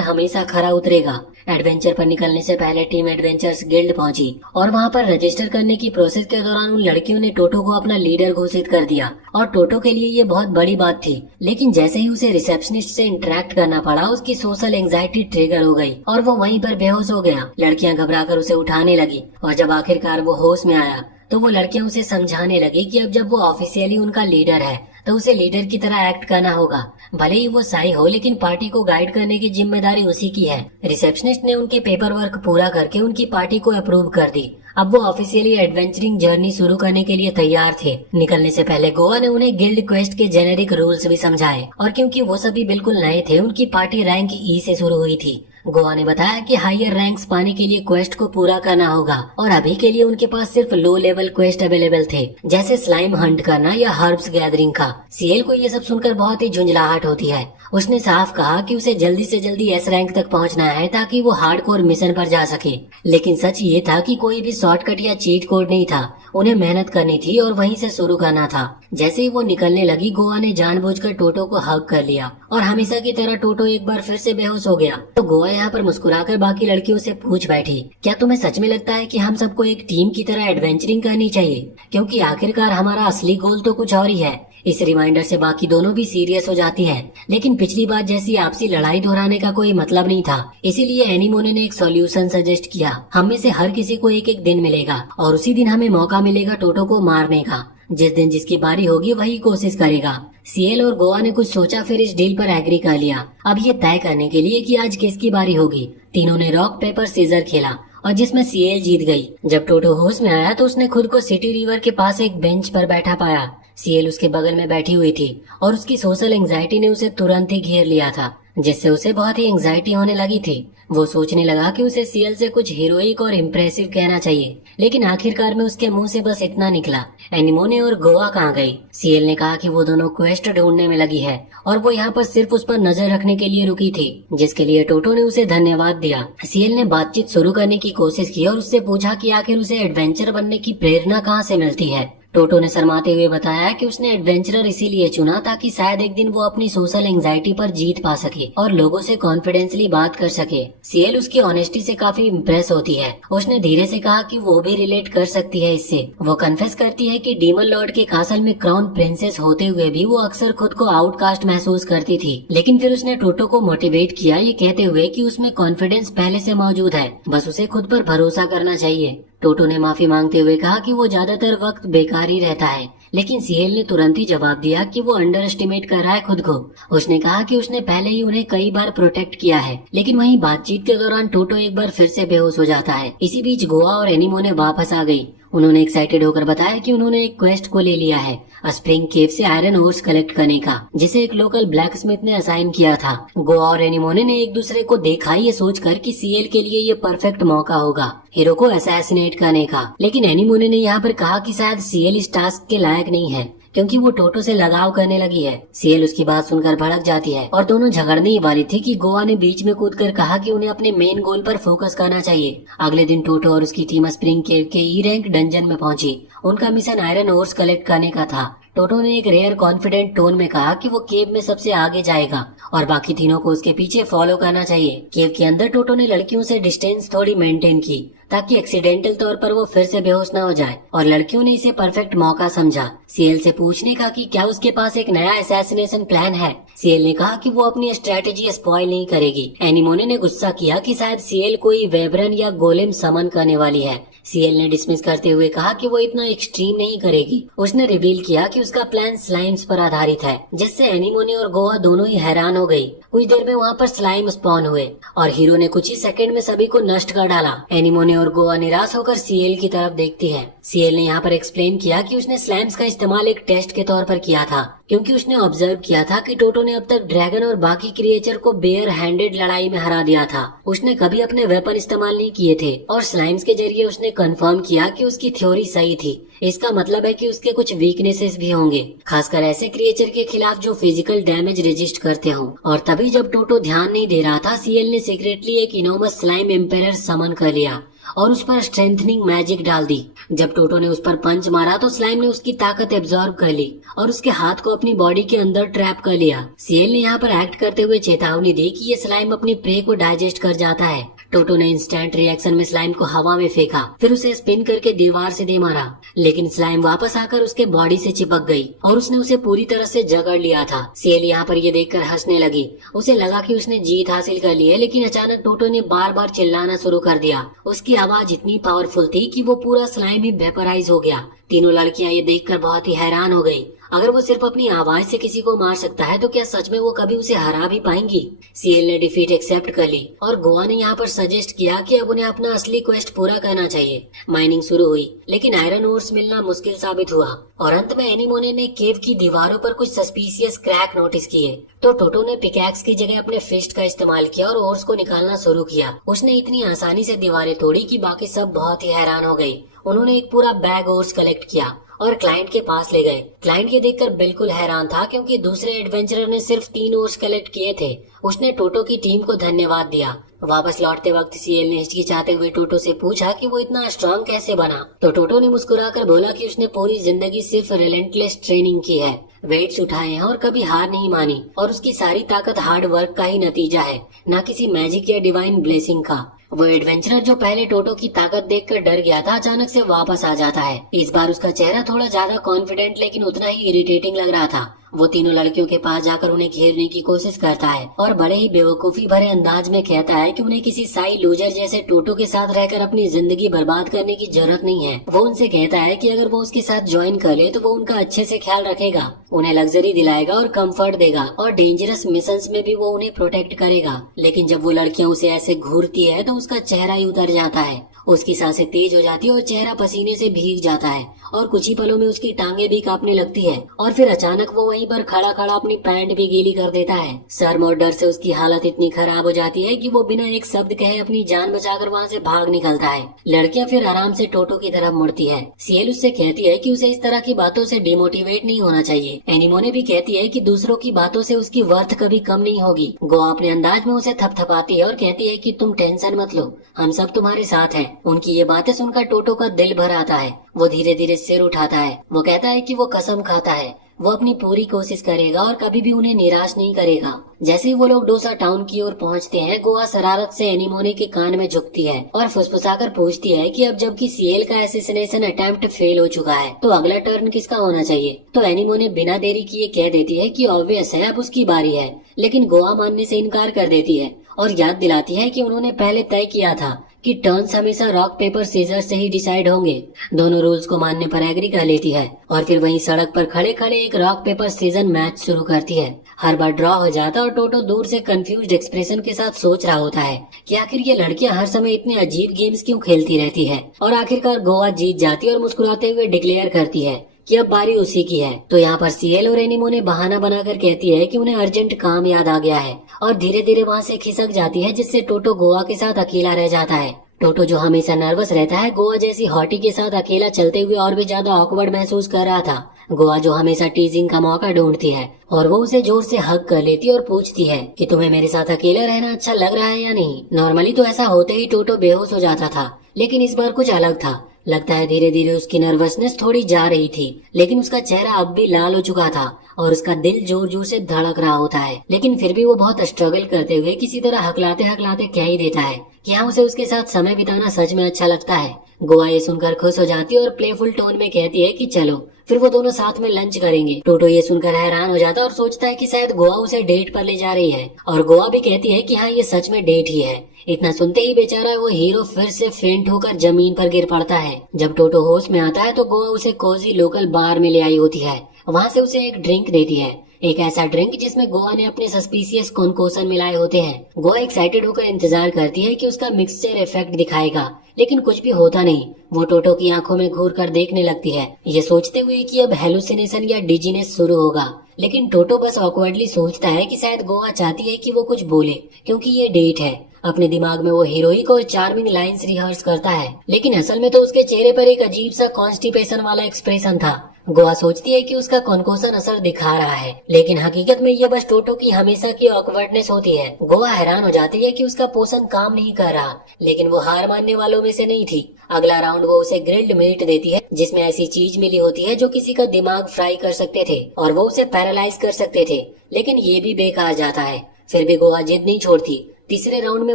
हमेशा खरा उतरेगा। एडवेंचर पर निकलने से पहले टीम एडवेंचर्स गिल्ड पहुंची और वहां पर रजिस्टर करने की प्रोसेस के दौरान उन लड़कियों ने टोटो को अपना लीडर घोषित कर दिया। और टोटो के लिए ये बहुत बड़ी बात थी, लेकिन जैसे ही उसे रिसेप्शनिस्ट से इंटरेक्ट करना पड़ा, उसकी सोशल एंजाइटी ट्रिगर हो गई और वो वहीं पर बेहोश हो गया। लड़कियां घबराकर उसे उठाने लगी और जब आखिरकार वो होश में आया तो वो लड़कियां उसे समझाने लगी कि अब जब वो ऑफिशियली उनका लीडर है तो उसे लीडर की तरह एक्ट करना होगा। भले ही वो साई हो, लेकिन पार्टी को गाइड करने की जिम्मेदारी उसी की है। रिसेप्शनिस्ट ने उनके पेपर वर्क पूरा करके उनकी पार्टी को अप्रूव कर दी। अब वो ऑफिशियली एडवेंचरिंग जर्नी शुरू करने के लिए तैयार थे। निकलने से पहले गोवा ने उन्हें गिल्ड क्वेस्ट के जेनेरिक रूल्स भी समझाए और क्योंकि वो सभी बिल्कुल नए थे, उनकी पार्टी रैंक ई से शुरू हुई थी। गोवा ने बताया कि हायर रैंक्स पाने के लिए क्वेस्ट को पूरा करना होगा और अभी के लिए उनके पास सिर्फ लो लेवल क्वेस्ट अवेलेबल थे, जैसे स्लाइम हंट करना या हर्ब्स गैदरिंग का। सीएल को ये सब सुनकर बहुत ही झुंझलाहट होती है। उसने साफ कहा कि उसे जल्दी से जल्दी एस रैंक तक पहुंचना है ताकि वो हार्डकोर मिशन पर जा सके। लेकिन सच ये था कि कोई भी शॉर्टकट या चीट कोड नहीं था। उन्हें मेहनत करनी थी और वहीं से शुरू करना था। जैसे ही वो निकलने लगी, गोवा ने जानबूझकर टोटो को हग कर लिया और हमेशा की तरह टोटो एक बार फिर से बेहोश हो गया। तो गोवा यहाँ पर मुस्कुराकर बाकी लड़कियों से पूछ बैठी, क्या तुम्हें सच में लगता है कि हम सबको एक टीम की तरह एडवेंचरिंग करनी चाहिए? क्योंकि आखिरकार हमारा असली गोल तो कुछ और ही है। इस रिमाइंडर से बाकी दोनों भी सीरियस हो जाती हैं। लेकिन पिछली बार जैसी आपसी लड़ाई दोहराने का कोई मतलब नहीं था, इसीलिए एनिमोने ने एक सॉल्यूशन सजेस्ट किया। हम में से हर किसी को एक एक दिन मिलेगा और उसी दिन हमें मौका मिलेगा टोटो को मारने का। जिस दिन जिसकी बारी होगी वही कोशिश करेगा। सीएल और गोवा ने कुछ सोचा, फिर इस डील पर एग्री कर लिया। अब ये तय करने के लिए कि आज किसकी बारी होगी, तीनों ने रॉक पेपर सीजर खेला और जिसमें सीएल जीत गई। जब टोटो होश में आया तो उसने खुद को सिटी रिवर के पास एक बेंच पर बैठा पाया। सीएल उसके बगल में बैठी हुई थी और उसकी सोशल एंजाइटी ने उसे तुरंत ही घेर लिया था, जिससे उसे बहुत ही एंजाइटी होने लगी थी। वो सोचने लगा कि उसे सीएल से कुछ हीरोइक और इम्प्रेसिव कहना चाहिए, लेकिन आखिरकार में उसके मुंह से बस इतना निकला, एनिमोने और गोवा कहाँ गई? सीएल ने कहा कि वो दोनों क्वेस्ट ढूंढने में लगी है और वो यहाँ पर सिर्फ उस पर नजर रखने के लिए रुकी थी, जिसके लिए टोटो ने उसे धन्यवाद दिया। सीएल ने बातचीत शुरू करने की कोशिश की और उससे पूछा कि आखिर उसे एडवेंचर बनने की प्रेरणा कहाँ से मिलती है। टोटो ने शर्माते हुए बताया कि उसने एडवेंचरर इसीलिए चुना ताकि शायद एक दिन वो अपनी सोशल एंजाइटी पर जीत पा सके और लोगों से कॉन्फिडेंसली बात कर सके। सीएल उसकी ऑनेस्टी से काफी इम्प्रेस होती है। उसने धीरे से कहा कि वो भी रिलेट कर सकती है इससे। वो कन्फेस करती है कि डीमन लॉर्ड के कासल में क्राउन प्रिंसेस होते हुए भी वो अक्सर खुद को आउटकास्ट महसूस करती थी। लेकिन फिर उसने टोटो को मोटिवेट किया, ये कहते हुए कि उसमें कॉन्फिडेंस पहले से मौजूद है, बस उसे खुद पर भरोसा करना चाहिए। टोटो ने माफी मांगते हुए कहा कि वो ज्यादातर वक्त बेकार ही रहता है, लेकिन सीएल ने तुरंत ही जवाब दिया कि वो अंडर एस्टिमेट कर रहा है खुद को। उसने कहा कि उसने पहले ही उन्हें कई बार प्रोटेक्ट किया है, लेकिन वहीं बातचीत के दौरान टोटो एक बार फिर से बेहोश हो जाता है। इसी बीच गोवा और एनिमोने वापस आ गई। उन्होंने एक्साइटेड होकर बताया कि उन्होंने एक क्वेस्ट को ले लिया है, स्प्रिंग केव से आयरन ओर्स कलेक्ट करने का, जिसे एक लोकल ब्लैक स्मिथ ने असाइन किया था। गोवा और एनिमोने ने एक दूसरे को देखा ये सोचकर कि सीएल के लिए ये परफेक्ट मौका होगा हीरो को असैसिनेट करने का। लेकिन एनिमोने ने यहाँ पर कहा कि शायद सीएल इस टास्क के लायक नहीं है, क्योंकि वो टोटो से लगाव करने लगी है। सीएल उसकी बात सुनकर भड़क जाती है और दोनों झगड़ने ही वाली थी कि गोवा ने बीच में कूदकर कहा कि उन्हें अपने मेन गोल पर फोकस करना चाहिए। अगले दिन टोटो और उसकी टीम स्प्रिंग केव के ई रैंक डंजन में पहुंची। उनका मिशन आयरन ओर्स कलेक्ट करने का था। टोटो ने एक रेयर कॉन्फिडेंट टोन में कहा कि वो केव में सबसे आगे जाएगा और बाकी तीनों को उसके पीछे फॉलो करना चाहिए। केव के अंदर टोटो ने लड़कियों से डिस्टेंस थोड़ी मेंटेन की ताकि एक्सीडेंटल तौर पर वो फिर से बेहोश न हो जाए, और लड़कियों ने इसे परफेक्ट मौका समझा सीएल से पूछने का कि क्या उसके पास एक नया असैसिनेशन प्लान है। सीएल ने कहा कि वो अपनी स्ट्रेटेजी स्पॉइल नहीं करेगी। एनिमोने ने गुस्सा किया कि शायद सीएल कोई वेबरन या गोलेम समन करने वाली है। सीएल ने डिसमिस करते हुए कहा कि वो इतना एक्सट्रीम नहीं करेगी। उसने रिवील किया कि उसका प्लान स्लाइम्स पर आधारित है, जिससे एनिमोने और गोवा दोनों ही हैरान हो गई। कुछ देर में वहाँ पर स्लाइम स्पॉन हुए और हीरो ने कुछ ही सेकंड में सभी को नष्ट कर डाला। एनिमोने और गोवा निराश होकर सीएल की तरफ देखती है। सीएल ने यहाँ पर एक्सप्लेन किया कि उसने स्लाइम्स का इस्तेमाल एक टेस्ट के तौर पर किया था, क्योंकि उसने ऑब्जर्व किया था कि टोटो ने अब तक ड्रैगन और बाकी क्रिएचर को बेयर हैंडेड लड़ाई में हरा दिया था। उसने कभी अपने वेपन इस्तेमाल नहीं किए थे और स्लाइम्स के जरिए उसने कंफर्म किया कि उसकी थ्योरी सही थी। इसका मतलब है कि उसके कुछ वीकनेसेस भी होंगे, खासकर ऐसे क्रिएचर के खिलाफ जो फिजिकल डैमेज रेजिस्ट करते हों। और तभी जब टोटो ध्यान नहीं दे रहा था, सीएल ने सीक्रेटली एक इनोमस स्लाइम एम्पेरर समन कर लिया और उस पर स्ट्रेंथनिंग मैजिक डाल दी। जब टोटो ने उस पर पंच मारा तो स्लाइम ने उसकी ताकत एब्जॉर्ब कर ली और उसके हाथ को अपनी बॉडी के अंदर ट्रैप कर लिया। सीएल ने यहाँ पर एक्ट करते हुए चेतावनी दी कि ये स्लाइम अपनी प्रे को डाइजेस्ट कर जाता है। टोटो ने इंस्टेंट रिएक्शन में स्लाइम को हवा में फेंका, फिर उसे स्पिन करके दीवार से दे मारा, लेकिन स्लाइम वापस आकर उसके बॉडी से चिपक गई और उसने उसे पूरी तरह से जकड़ लिया था। सीएल यहाँ पर ये देखकर हंसने लगी। उसे लगा कि उसने जीत हासिल कर ली है, लेकिन अचानक टोटो ने बार बार चिल्लाना शुरू कर दिया। उसकी आवाज इतनी पावरफुल थी कि वो पूरा स्लाइम ही वेपराइज हो गया। तीनों लड़कियां ये देखकर बहुत ही हैरान हो गई। अगर वो सिर्फ अपनी आवाज से किसी को मार सकता है तो क्या सच में वो कभी उसे हरा भी पाएंगी? सीएल ने डिफीट एक्सेप्ट कर ली और गोवा ने यहाँ पर सजेस्ट किया कि अब उन्हें अपना असली क्वेस्ट पूरा करना चाहिए। माइनिंग शुरू हुई, लेकिन आयरन ओर्स मिलना मुश्किल साबित हुआ और अंत में एनीमोने ने केव की दीवारों पर कुछ सस्पिशियस क्रैक नोटिस किए। तो टोटो ने पिकैक्स की जगह अपने फिस्ट का इस्तेमाल किया और ओर्स को निकालना शुरू किया। उसने इतनी आसानी से दीवारें तोड़ी कि बाकी सब बहुत ही हैरान हो गई। उन्होंने एक पूरा बैग ओर्स कलेक्ट किया और क्लाइंट के पास ले गए। क्लाइंट ये देखकर बिल्कुल हैरान था, क्योंकि दूसरे एडवेंचरर ने सिर्फ 3 ओर्स कलेक्ट किए थे। उसने टोटो की टीम को धन्यवाद दिया। वापस लौटते वक्त सीएल ने हिचकिचाते हुए टोटो से पूछा कि वो इतना स्ट्रांग कैसे बना। तो टोटो ने मुस्कुराकर बोला कि उसने पूरी जिंदगी सिर्फ रिलेंटलेस ट्रेनिंग की है, वेट्स उठाए हैं और कभी हार नहीं मानी, और उसकी सारी ताकत हार्ड वर्क का ही नतीजा है, न किसी मैजिक या डिवाइन ब्लेसिंग का। वो एडवेंचरर जो पहले टोटो की ताकत देखकर डर गया था, अचानक से वापस आ जाता है। इस बार उसका चेहरा थोड़ा ज्यादा कॉन्फिडेंट लेकिन उतना ही इरिटेटिंग लग रहा था। वो तीनों लड़कियों के पास जाकर उन्हें घेरने की कोशिश करता है और बड़े ही बेवकूफी भरे अंदाज में कहता है कि उन्हें किसी साई लूजर जैसे टोटो के साथ रहकर अपनी जिंदगी बर्बाद करने की जरूरत नहीं है। वो उनसे कहता है कि अगर वो उसके साथ ज्वाइन कर ले तो वो उनका अच्छे से ख्याल रखेगा, उन्हें लग्जरी दिलाएगा और कंफर्ट देगा, और डेंजरस मिशंस में भी वो उन्हें प्रोटेक्ट करेगा। लेकिन जब वो लड़कियां उसे ऐसे घूरती है तो उसका चेहरा ही उतर जाता है। उसकी सांसें तेज हो जाती है और चेहरा पसीने से भीग जाता है और कुछ ही पलों में उसकी टांगे भी कांपने लगती है। और फिर अचानक वो वहीं पर खड़ा खड़ा अपनी पैंट भी गीली कर देता है। शर्म और डर से उसकी हालत इतनी खराब हो जाती है कि वो बिना एक शब्द कहे अपनी जान बचाकर वहाँ से भाग निकलता है। लड़कियां फिर आराम से टोटो की तरफ मुड़ती है। सीएल उससे कहती है कि उसे इस तरह की बातों से डिमोटिवेट नहीं होना चाहिए। एनिमोने भी कहती है कि दूसरों की बातों से उसकी वर्थ कभी कम नहीं होगी। गोवा अपने अंदाज में उसे थपथपाती है और कहती है कि तुम टेंशन मत लो, हम सब तुम्हारे साथ हैं। उनकी ये बातें सुनकर टोटो का दिल भर आता है। वो धीरे धीरे सिर उठाता है। वो कहता है कि वो कसम खाता है वो अपनी पूरी कोशिश करेगा और कभी भी उन्हें निराश नहीं करेगा। जैसे ही वो लोग डोसा टाउन की ओर पहुंचते हैं, गोवा शरारत से एनिमोने के कान में झुकती है और फुसफुसाकर पूछती है कि अब जबकि सीएल का एसेसिनेशन अटेम्प्ट फेल हो चुका है तो अगला टर्न किसका होना चाहिए। तो एनिमोने बिना देरी किए कह देती है कि ऑब्वियस है अब उसकी बारी है, लेकिन गोवा मानने से इनकार कर देती है और याद दिलाती है कि उन्होंने पहले तय किया था कि टर्न्स हमेशा रॉक पेपर सीजर से ही डिसाइड होंगे। दोनों रूल्स को मानने पर एग्री कर लेती है और फिर वहीं सड़क पर खड़े खड़े एक रॉक पेपर सीजर मैच शुरू करती है। हर बार ड्रॉ हो जाता और टोटो दूर से कंफ्यूज्ड एक्सप्रेशन के साथ सोच रहा होता है कि आखिर ये लड़कियां हर समय इतने अजीब गेम्स क्यों खेलती रहती है। और आखिरकार गोवा जीत जाती है और मुस्कुराते हुए डिक्लेयर करती है कि अब बारी उसी की है। तो यहाँ पर सीएल और एनिमोने बहाना बनाकर कहती है कि उन्हें अर्जेंट काम याद आ गया है और धीरे धीरे वहाँ से खिसक जाती है, जिससे टोटो गोवा के साथ अकेला रह जाता है। टोटो जो हमेशा नर्वस रहता है, गोवा जैसी हॉटी के साथ अकेला चलते हुए और भी ज्यादा ऑकवर्ड महसूस कर रहा था। गोवा जो हमेशा टीजिंग का मौका ढूंढती है और वो उसे जोर से हग कर लेती है और पूछती है कि तुम्हें मेरे साथ अकेला रहना अच्छा लग रहा है या नहीं। नॉर्मली तो ऐसा होते ही टोटो बेहोश हो जाता था, लेकिन इस बार कुछ अलग था। लगता है धीरे धीरे उसकी नर्वसनेस थोड़ी जा रही थी, लेकिन उसका चेहरा अब भी लाल हो चुका था और उसका दिल जोर जोर से धड़क रहा होता है। लेकिन फिर भी वो बहुत स्ट्रगल करते हुए किसी तरह हकलाते हकलाते कह ही देता है कि हाँ, उसे उसके साथ समय बिताना सच में अच्छा लगता है। गोवा ये सुनकर खुश हो जाती है और प्लेफुल टोन में कहती है कि चलो फिर वो दोनों साथ में लंच करेंगे। टोटो ये सुनकर हैरान हो जाता है और सोचता है कि शायद गोवा उसे डेट पर ले जा रही है, और गोवा भी कहती है कि हाँ, ये सच में डेट ही है। इतना सुनते ही बेचारा वो हीरो फिर से फेंट होकर जमीन पर गिर पड़ता है। जब टोटो होश में आता है तो गोवा उसे कोजी लोकल बार में ले आई होती है। वहाँ से उसे एक ड्रिंक देती है। एक ऐसा ड्रिंक जिसमें गोवा ने अपने सस्पिशियस कॉन्कोसन मिलाए होते हैं। गोवा एक्साइटेड होकर इंतजार करती है कि उसका मिक्सचर इफेक्ट दिखाएगा, लेकिन कुछ भी होता नहीं। वो टोटो की आंखों में घूर कर देखने लगती है, ये सोचते हुए कि अब हेलुसिनेशन या डिजीनेस शुरू होगा। लेकिन टोटो बस ऑकवर्डली सोचता है कि शायद गोवा चाहती है कि वो कुछ बोले, क्योंकि ये डेट है। अपने दिमाग में वो हीरोइक और चार्मिंग लाइंस रिहर्स करता है, लेकिन असल में तो उसके चेहरे पर एक अजीब सा कॉन्स्टिपेशन वाला एक्सप्रेशन था। गोवा सोचती है कि उसका कॉन्कोसन असर दिखा रहा है, लेकिन हकीकत में ये बस टोटो की हमेशा की ऑकवर्डनेस होती है। गोवा हैरान हो जाती है कि उसका पोषण काम नहीं कर रहा, लेकिन वो हार मानने वालों में से नहीं थी। अगला राउंड वो उसे ग्रिल्ड मीट देती है, जिसमें ऐसी चीज मिली होती है जो किसी का दिमाग फ्राई कर सकते थे और वो उसे पैरालाइज कर सकते थे, लेकिन ये भी बेकार जाता है। फिर भी गोवा जिद नहीं छोड़ती। तीसरे राउंड में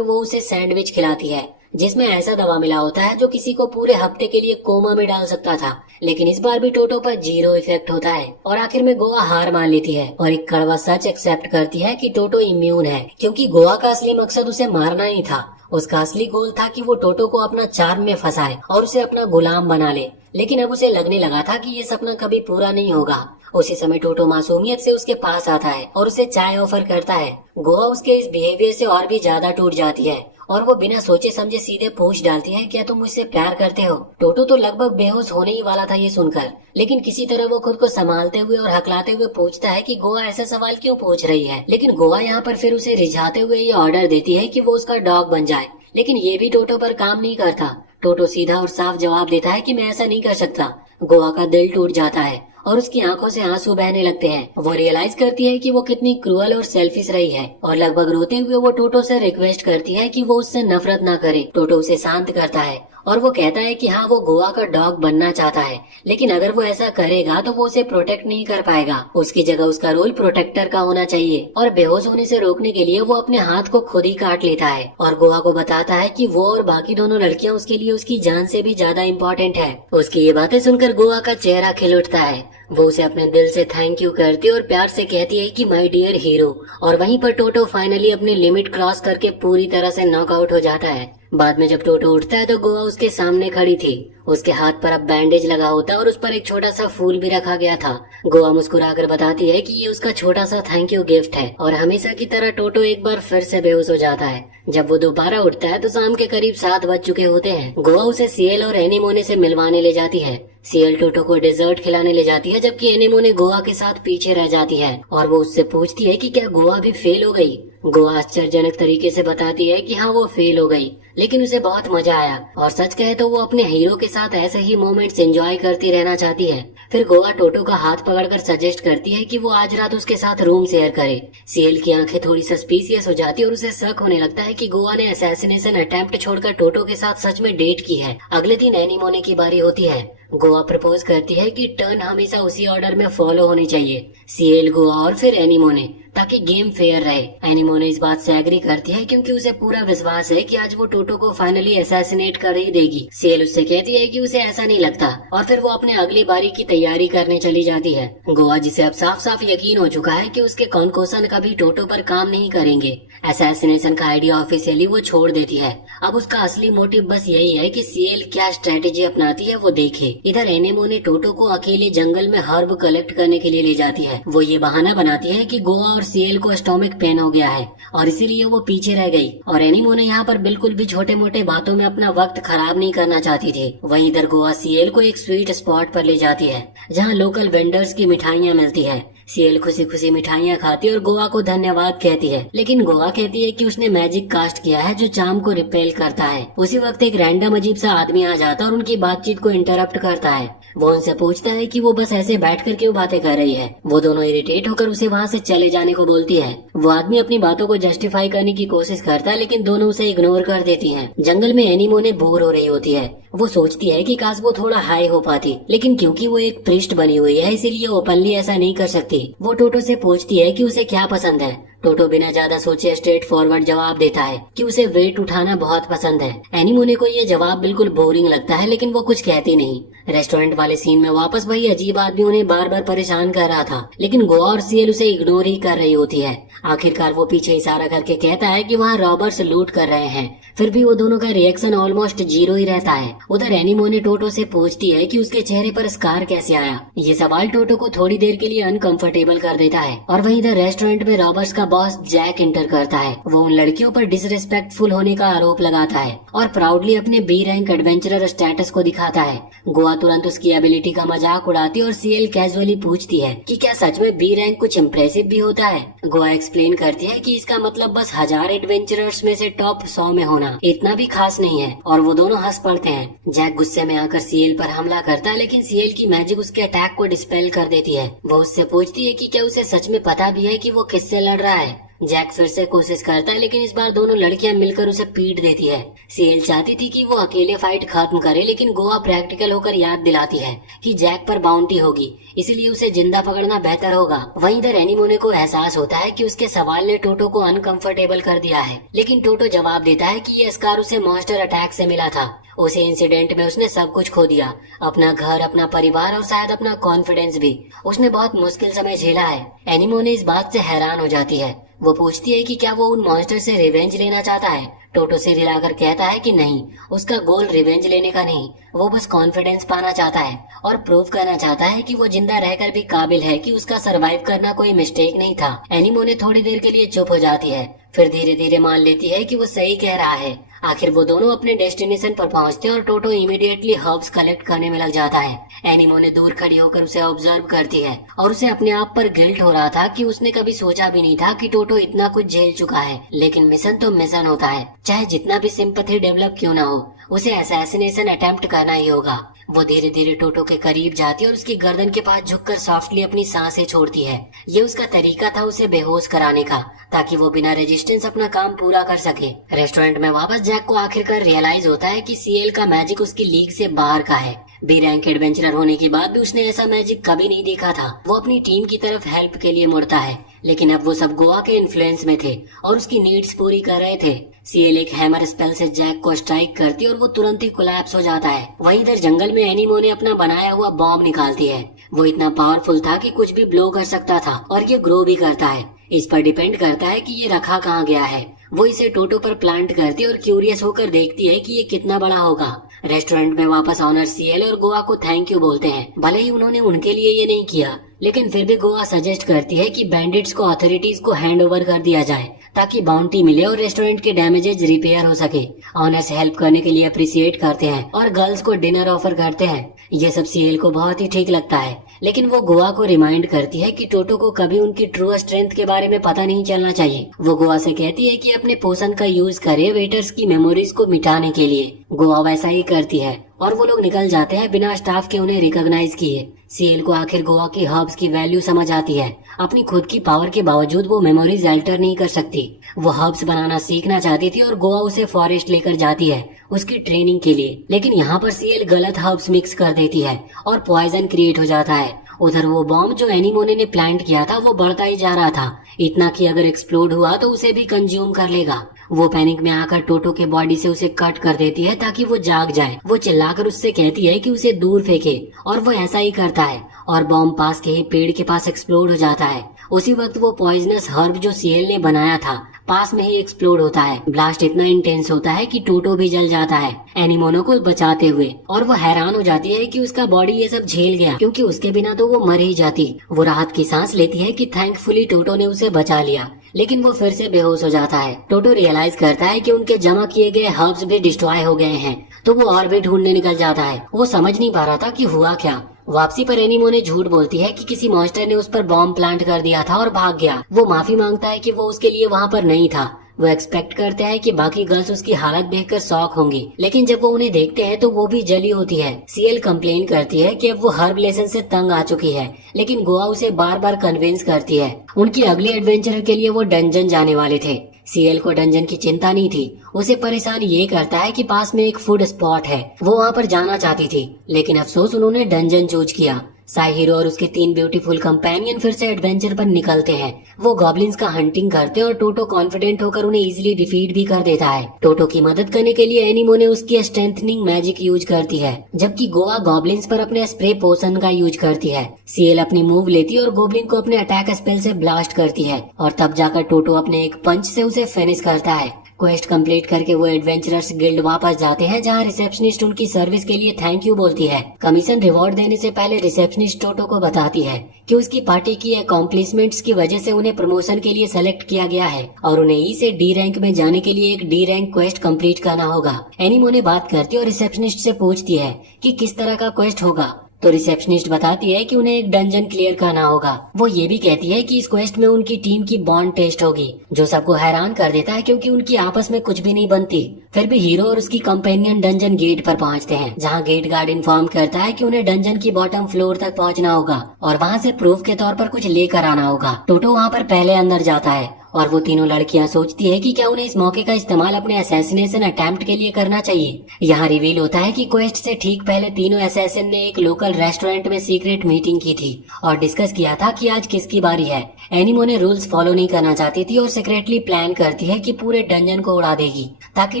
वो उसे सैंडविच खिलाती है, जिसमें ऐसा दवा मिला होता है जो किसी को पूरे हफ्ते के लिए कोमा में डाल सकता था। लेकिन इस बार भी टोटो पर 0 इफेक्ट होता है और आखिर में गोवा हार मान लेती है और एक कड़वा सच एक्सेप्ट करती है कि टोटो इम्यून है, क्योंकि गोवा का असली मकसद उसे मारना ही था। उसका असली गोल था कि वो टोटो को अपना चार्म में फंसाए और उसे अपना गुलाम बना ले। लेकिन अब उसे लगने लगा था कि ये सपना कभी पूरा नहीं होगा। उसी समय टोटो मासूमियत से उसके पास आता है और उसे चाय ऑफर करता है। गोवा उसके इस बिहेवियर से और भी ज्यादा टूट जाती है और वो बिना सोचे समझे सीधे पूछ डालती है, क्या तुम मुझसे प्यार करते हो? टोटो तो लगभग बेहोश होने ही वाला था ये सुनकर, लेकिन किसी तरह वो खुद को संभालते हुए और हकलाते हुए पूछता है कि गोवा ऐसा सवाल क्यों पूछ रही है। लेकिन गोवा यहाँ पर फिर उसे रिझाते हुए ये ऑर्डर देती है कि वो उसका डॉग बन जाए, लेकिन ये भी टोटो पर काम नहीं करता। टोटो सीधा और साफ जवाब देता है कि मैं ऐसा नहीं कर सकता। गोवा का दिल टूट जाता है और उसकी आंखों से आंसू बहने लगते हैं। वो रियलाइज करती है कि वो कितनी क्रूअल और सेल्फिश रही है और लगभग रोते हुए वो टोटो से रिक्वेस्ट करती है कि वो उससे नफरत ना करे। टोटो उसे शांत करता है और वो कहता है कि हाँ, वो गोवा का डॉग बनना चाहता है, लेकिन अगर वो ऐसा करेगा तो वो उसे प्रोटेक्ट नहीं कर पाएगा। उसकी जगह उसका रोल प्रोटेक्टर का होना चाहिए और बेहोश होने से रोकने के लिए वो अपने हाथ को खुद ही काट लेता है और गोवा को बताता है कि वो और बाकी दोनों लड़कियां उसके लिए उसकी जान से भी ज्यादा इम्पोर्टेंट है। उसकी ये बातें सुनकर गोवा का चेहरा खिल उठता है। वो उसे अपने दिल से थैंक यू करती और प्यार से कहती है कि माय डियर हीरो। और वहीं पर टोटो फाइनली अपनी लिमिट क्रॉस करके पूरी तरह से नॉकआउट हो जाता है। बाद में जब टोटो उठता है तो गोवा उसके सामने खड़ी थी। उसके हाथ पर अब बैंडेज लगा होता है और उस पर एक छोटा सा फूल भी रखा गया था। गोवा मुस्कुराकर बताती है कि ये उसका छोटा सा थैंक यू गिफ्ट है और हमेशा की तरह टोटो एक बार फिर से बेहोश हो जाता है। जब वो दोबारा उठता है तो शाम के करीब 7 बज चुके होते हैं। गोवा उसे सीएल और एनीमोने से मिलवाने ले जाती है। सीएल टोटो को डेजर्ट खिलाने ले जाती है, जबकि एनीमोने गोवा के साथ पीछे रह जाती है और वो उससे पूछती है कि क्या गोवा भी फेल हो गई। गोवा आश्चर्यजनक तरीके से बताती है कि हाँ, वो फेल हो गई, लेकिन उसे बहुत मजा आया और सच कहे तो वो अपने हीरो के साथ ऐसे ही मोमेंट्स एंजॉय करती रहना चाहती है। फिर गोवा टोटो का हाथ पकड़कर सजेस्ट करती है कि वो आज रात उसके साथ रूम शेयर करे। सीएल की आंखें थोड़ी सस्पिशियस हो जाती है और उसे शक होने लगता है कि गोवा ने असैसिनेशन अटेम्प्ट छोड़कर टोटो के साथ सच में डेट की है। अगले दिन एनीमोने की बारी होती है। गोवा प्रपोज करती है कि टर्न हमेशा उसी ऑर्डर में फॉलो होनी चाहिए, सीएल, गोवा और फिर एनीमोने, ताकि गेम फेयर रहे। एनीमोने इस बात से एग्री करती है क्योंकि उसे पूरा विश्वास है कि आज वो टोटो को फाइनली असैसिनेट कर ही देगी। सीएल उससे कहती है कि उसे ऐसा नहीं लगता और फिर वो अपने अगली बारी की तैयारी करने चली जाती है। गोवा, जिसे अब साफ साफ यकीन हो चुका है कि उसके कॉन्कोसन कभी टोटो पर काम नहीं करेंगे, असैसिनेशन का आइडिया ऑफिशियली वो छोड़ देती है। अब उसका असली मोटिव बस यही है कि सीएल क्या स्ट्रेटेजी अपनाती है वो देखे। इधर एनीमोने टोटो को अकेले जंगल में हर्ब कलेक्ट करने के लिए ले जाती है। वो ये बहाना बनाती है कि गोवा और सीएल को स्टोमिक पेन हो गया है और इसीलिए वो पीछे रह गई और एनीमोने यहाँ पर बिल्कुल भी छोटे मोटे बातों में अपना वक्त खराब नहीं करना चाहती थी। वहीं इधर गोवा सीएल को एक स्वीट स्पॉट पर ले जाती है जहाँ लोकल वेंडर्स की मिठाइयाँ मिलती है। सीएल खुशी खुशी मिठाइयाँ खाती और गोवा को धन्यवाद कहती है, लेकिन गोवा कहती है कि उसने मैजिक कास्ट किया है जो चार्म को रिपेल करता है। उसी वक्त एक रैंडम अजीब सा आदमी आ जाता और उनकी बातचीत को इंटरप्ट करता है। वो उनसे पूछता है कि वो बस ऐसे बैठकर क्यों बातें कर रही है। वो दोनों इरिटेट होकर उसे वहाँ से चले जाने को बोलती है। वो आदमी अपनी बातों को जस्टिफाई करने की कोशिश करता है, लेकिन दोनों उसे इग्नोर कर देती हैं। जंगल में एनीमोने बोर हो रही होती है। वो सोचती है कि काश वो थोड़ा हाई हो पाती, लेकिन क्योंकि वो एक प्रिस्ट बनी हुई है इसीलिए ओपनली ऐसा नहीं कर सकती। वो टोटो से पूछती है कि उसे क्या पसंद है। टोटो बिना ज्यादा सोचे स्ट्रेट फॉरवर्ड जवाब देता है कि उसे वेट उठाना बहुत पसंद है। एनीमोने को ये जवाब बिल्कुल बोरिंग लगता है, लेकिन वो कुछ कहती नहीं। रेस्टोरेंट वाले सीन में वापस वही अजीब आदमी उन्हें बार बार परेशान कर रहा था, लेकिन गोवा और सीएल उसे इग्नोर ही कर रही होती है। आखिरकार वो पीछे इशारा करके कहता है कि वहाँ रॉबर्स लूट कर रहे हैं, फिर भी वो दोनों का रिएक्शन ऑलमोस्ट जीरो ही रहता है। उधर एनिमोने टोटो से पूछती है कि उसके चेहरे पर स्कार कैसे आया। ये सवाल टोटो को थोड़ी देर के लिए अनकंफर्टेबल कर देता है। और वहीं इधर रेस्टोरेंट में रॉबर्ट्स का बॉस जैक इंटर करता है। वो उन लड़कियों पर डिसरिस्पेक्टफुल होने का आरोप लगाता है और प्राउडली अपने बी रैंक एडवेंचरर स्टेटस को दिखाता है। गोवा तुरंत उसकी एबिलिटी का मजाक उड़ाती है और सीएल कैजुअली पूछती है कि क्या सच में बी रैंक कुछ इम्प्रेसिव भी होता है। गोवा एक्सप्लेन करती है कि इसका मतलब बस 1000 एडवेंचरर्स में से टॉप 100 में होना इतना भी खास नहीं है। और वो दोनों हंस पड़ते हैं। जैक गुस्से में आकर सीएल पर हमला करता है, लेकिन सीएल की मैजिक उसके अटैक को डिस्पेल कर देती है। वो उससे पूछती है कि क्या उसे सच में पता भी है कि वो किससे लड़ रहा है। जैक फिर से कोशिश करता है, लेकिन इस बार दोनों लड़कियां मिलकर उसे पीट देती है। सीएल चाहती थी कि वो अकेले फाइट खत्म करे, लेकिन गोवा प्रैक्टिकल होकर याद दिलाती है कि जैक पर बाउंटी होगी, इसीलिए उसे जिंदा पकड़ना बेहतर होगा। वहीं इधर एनिमोने को एहसास होता है कि उसके सवाल ने टोटो को अनकंफर्टेबल कर दिया है, लेकिन टोटो जवाब देता है कि ये स्कार उसे मॉन्स्टर अटैक से मिला था। उसे इंसिडेंट में उसने सब कुछ खो दिया, अपना घर, अपना परिवार और शायद अपना कॉन्फिडेंस भी। उसने बहुत मुश्किल समय झेला है। एनिमोने इस बात से हैरान हो जाती है। वो पूछती है कि क्या वो उन मॉन्स्टर से रिवेंज लेना चाहता है। टोटो सिर हिलाकर कहता है कि नहीं, उसका गोल रिवेंज लेने का नहीं, वो बस कॉन्फिडेंस पाना चाहता है और प्रूव करना चाहता है कि वो जिंदा रहकर भी काबिल है, कि उसका सरवाइव करना कोई मिस्टेक नहीं था। एनिमोने थोड़ी देर के लिए चुप हो जाती है, फिर धीरे धीरे मान लेती है कि वो सही कह रहा है। आखिर वो दोनों अपने डेस्टिनेशन पर पहुंचते हैं और टोटो इमीडिएटली हर्ब्स कलेक्ट करने में लग जाता है। एनिमोने दूर खड़ी होकर उसे ऑब्जर्व करती है और उसे अपने आप पर गिल्ट हो रहा था कि उसने कभी सोचा भी नहीं था कि टोटो इतना कुछ झेल चुका है। लेकिन मिशन तो मिशन होता है, चाहे जितना भी सिंपैथी डेवलप क्यों ना हो, उसे असैसिनेशन अटेम्प्ट करना ही होगा। वो धीरे धीरे टोटो के करीब जाती है और उसकी गर्दन के पास झुककर सॉफ्टली अपनी सांसें छोड़ती है। ये उसका तरीका था उसे बेहोश कराने का, ताकि वो बिना रेजिस्टेंस अपना काम पूरा कर सके। रेस्टोरेंट में वापस जैक को आखिरकार रियलाइज होता है कि सीएल का मैजिक उसकी लीग से बाहर का है। बी रैंक एडवेंचरर होने के बाद भी उसने ऐसा मैजिक कभी नहीं देखा था। वो अपनी टीम की तरफ हेल्प के लिए मुड़ता है, लेकिन अब वो सब गोवा के इन्फ्लुएंस में थे और उसकी नीड्स पूरी कर रहे थे। सीएल एक हैमर स्पेल से जैक को स्ट्राइक करती है और वो तुरंत ही कोलैप्स हो जाता है। वहीं इधर जंगल में एनिमोने अपना बनाया हुआ बॉम्ब निकालती है। वो इतना पावरफुल था कि कुछ भी ब्लो कर सकता था और ये ग्रो भी करता है। इस पर डिपेंड करता है कि ये रखा कहाँ गया है। वो इसे टोटो पर प्लांट करती है और क्यूरियस होकर देखती है कि ये कितना बड़ा होगा। रेस्टोरेंट में वापस ऑनर सीएल और गोवा को थैंक यू बोलते हैं। भले ही उन्होंने उनके लिए ये नहीं किया, लेकिन फिर भी गोवा सजेस्ट करती है कि बैंडिट्स को अथॉरिटीज को हैंड ओवर कर दिया जाए, ताकि बाउंटी मिले और रेस्टोरेंट के डैमेजेस रिपेयर हो सके। ऑनर्स हेल्प करने के लिए अप्रिशिएट करते हैं और गर्ल्स को डिनर ऑफर करते हैं। ये सब सीएल को बहुत ही ठीक लगता है, लेकिन वो गोवा को रिमाइंड करती है कि टोटो को कभी उनकी ट्रू स्ट्रेंथ के बारे में पता नहीं चलना चाहिए। वो गोवा से कहती है कि अपने पोषण का यूज करे वेटर्स की मेमोरीज को मिटाने के लिए। गोवा वैसा ही करती है और वो लोग निकल जाते हैं बिना स्टाफ के उन्हें रिकॉग्नाइज किए। सीएल को आखिर गोवा की हर्ब्स की वैल्यू समझ आती है। अपनी खुद की पावर के बावजूद वो मेमोरीज अल्टर नहीं कर सकती। वो हर्ब्स बनाना सीखना चाहती थी और गोवा उसे फॉरेस्ट लेकर जाती है उसकी ट्रेनिंग के लिए, लेकिन यहाँ पर सीएल गलत हर्ब्स मिक्स कर देती है और पॉइजन क्रिएट हो जाता है। उधर वो बॉम्ब जो एनिमोने ने प्लांट किया था वो बढ़ता ही जा रहा था, इतना कि अगर एक्सप्लोड हुआ तो उसे भी कंज्यूम कर लेगा। वो पैनिक में आकर टोटो के बॉडी से उसे कट कर देती है ताकि वो जाग जाए। वो चिल्लाकर उससे कहती है कि उसे दूर फेंके और वो ऐसा ही करता है और बॉम्ब पास के ही पेड़ के पास एक्सप्लोड हो जाता है। उसी वक्त वो पॉइजनस हर्ब जो सीएल ने बनाया था पास में ही एक्सप्लोड होता है। ब्लास्ट इतना इंटेंस होता है कि टोटो भी जल जाता है एनिमोनो को बचाते हुए, और वो हैरान हो जाती है कि उसका बॉडी ये सब झेल गया, क्योंकि उसके बिना तो वो मर ही जाती। वो राहत की सांस लेती है कि थैंकफुली टोटो ने उसे बचा लिया, लेकिन वो फिर से बेहोश हो जाता है। टोटो रियलाइज करता है कि उनके जमा किए गए हर्ब्स भी डिस्ट्रॉय हो गए हैं, तो वो और भी ढूंढने निकल जाता है। वो समझ नहीं पा रहा था कि हुआ क्या। वापसी पर एनिमोने झूठ बोलती है कि किसी मॉन्स्टर ने उस पर बॉम्ब प्लांट कर दिया था और भाग गया। वो माफी मांगता है कि वो उसके लिए वहाँ पर नहीं था। वो एक्सपेक्ट करते हैं कि बाकी गर्ल्स उसकी हालत देखकर शॉक होंगी, लेकिन जब वो उन्हें देखते हैं तो वो भी जली होती है। सीएल कंप्लेन करती है कि अब वो हर्ब लेसन से तंग आ चुकी है, लेकिन गोवा उसे बार बार कन्विंस करती है। उनकी अगली एडवेंचर के लिए वो डंजन जाने वाले थे। सीएल को डंजन की चिंता नहीं थी, उसे परेशान ये करता है कि पास में एक फूड स्पॉट है। वो वहाँ पर जाना चाहती थी, लेकिन अफसोस उन्होंने डंजन चूज किया। साई हीरो और उसके 3 ब्यूटीफुल कंपेनियन फिर से एडवेंचर पर निकलते हैं। वो गॉब्लिन्स का हंटिंग करते हैं और टोटो कॉन्फिडेंट होकर उन्हें इजीली डिफीट भी कर देता है। टोटो की मदद करने के लिए एनिमो ने उसकी स्ट्रेंथनिंग मैजिक यूज करती है, जबकि गोवा गॉब्लिन्स पर अपने स्प्रे पोशन का यूज करती है। सीएल अपनी मूव लेती है और गोब्लिन को अपने अटैक स्पेल से ब्लास्ट करती है और तब जाकर टोटो अपने एक पंच से उसे फिनिश करता है। क्वेस्ट कंप्लीट करके वो एडवेंचरर्स गिल्ड वापस जाते हैं, जहां रिसेप्शनिस्ट उनकी सर्विस के लिए थैंक यू बोलती है। कमीशन रिवॉर्ड देने से पहले रिसेप्शनिस्ट टोटो को बताती है कि उसकी पार्टी की अकॉम्प्लिशमेंट्स की वजह से उन्हें प्रमोशन के लिए सेलेक्ट किया गया है और उन्हें ई से डी रैंक में जाने के लिए एक डी रैंक क्वेस्ट कंप्लीट करना होगा। एनिमो ने बात करती है और रिसेप्शनिस्ट से पूछती है कि किस तरह का क्वेस्ट होगा, तो रिसेप्शनिस्ट बताती है कि उन्हें एक डंजन क्लियर करना होगा। वो ये भी कहती है कि इस क्वेस्ट में उनकी टीम की बॉन्ड टेस्ट होगी, जो सबको हैरान कर देता है क्योंकि उनकी आपस में कुछ भी नहीं बनती। फिर भी हीरो और उसकी कंपेनियन डंजन गेट पर पहुंचते हैं, जहां गेट गार्ड इन्फॉर्म करता है कि उन्हें डंजन की बॉटम फ्लोर तक पहुंचना होगा और वहां से प्रूफ के तौर पर कुछ लेकर आना होगा। टोटो वहां पर पहले अंदर जाता है और वो तीनों लड़कियां सोचती है कि क्या उन्हें इस मौके का इस्तेमाल अपने असैसिनेशन अटेम्प्ट के लिए करना चाहिए। यहाँ रिवील होता है कि क्वेस्ट से ठीक पहले तीनों असैसिन ने एक लोकल रेस्टोरेंट में सीक्रेट मीटिंग की थी और डिस्कस किया था कि आज किसकी बारी है। एनिमो ने रूल्स फॉलो नहीं करना चाहती थी और सीक्रेटली प्लान करती है कि पूरे डंजन को उड़ा देगी ताकि